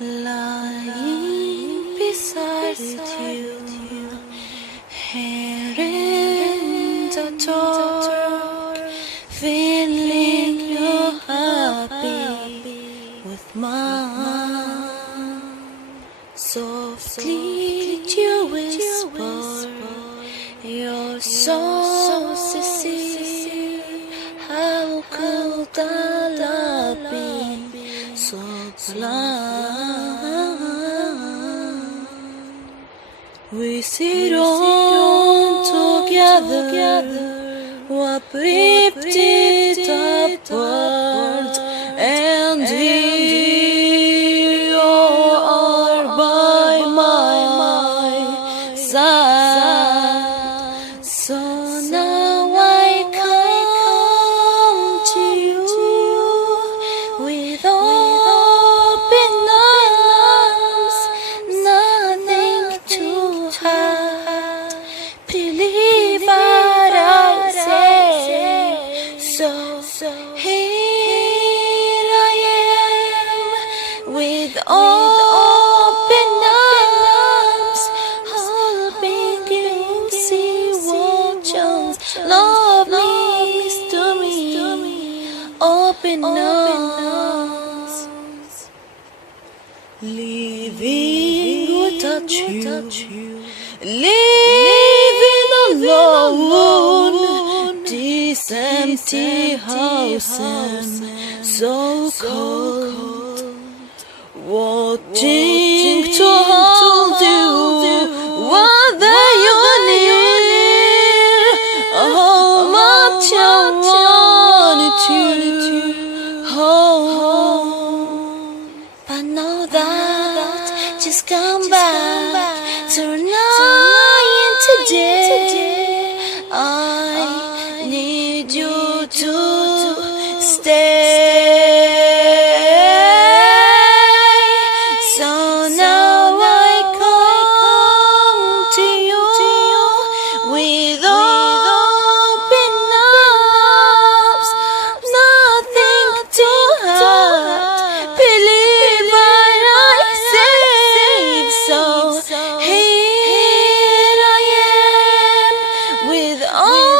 lying beside you, here in the dark, feeling you're happy with mine. Softly you whisper, you're so sincere. How could I love be so blind? We sit on together, what drifted apart, and you are by my side. So now I come to you with open arms, nothing to hide. Believe what I say. So here I am with open arms, hoping you see what chance love means to me. Open arms, living without you, living alone. This empty house and so cold, wanting to hold you, whether you're near. How much I wanted to hold, but now that just come back tonight and today. I need you to stay. So now I come to you with open arms, nothing to hide. Believe what I say. So here I am with all